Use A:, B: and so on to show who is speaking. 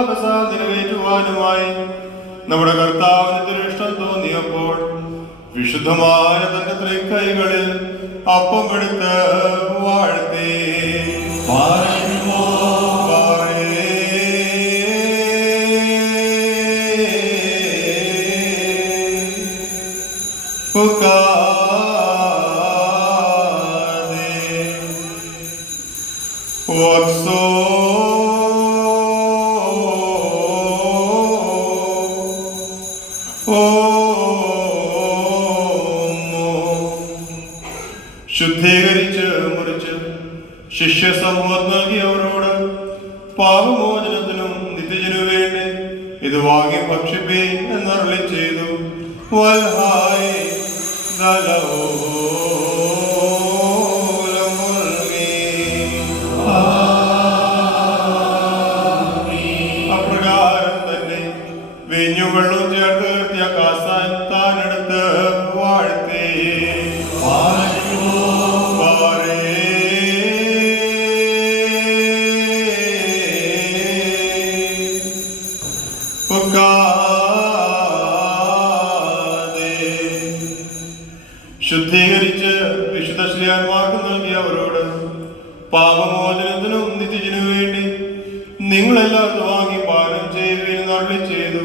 A: കർത്താപസാൽ നിറവേറ്റുവാനുമായി നമ്മുടെ കർത്താവിന് തിരിഷ്ടം തോന്നിയപ്പോൾ വിശുദ്ധമായ തന്റെ തൃക്കൈകളിൽ അപ്പം എടുത്ത് വാഴ്ത്തി. ശുദ്ധീകരിച്ച് മുറിച്ച് ശിഷ്യ സമൂഹം നൽകിയവരോട് പാപമോചനത്തിനും നിത്യജനു വേണ്ടി ഇത് വാങ്ങി ഭക്ഷിപ്പേ എന്നറളി ചെയ്തു വൽഹായി വീഞ്ഞു വെള്ളം ചേർത്ത് നിർത്തിയ കാസാൻ താനെടുത്ത് വാഴ്ത്തി. ശുദ്ധീകരിച്ച് വിശുദ്ധ ശ്രീയാന്മാർക്ക് നൽകിയവരോട് പാപമോചനത്തിനും നിത്യജനു വേണ്ടി നിങ്ങളെല്ലാവരും വാങ്ങി പാനം ചെയ്യുകയും അരുളി ചെയ്തു.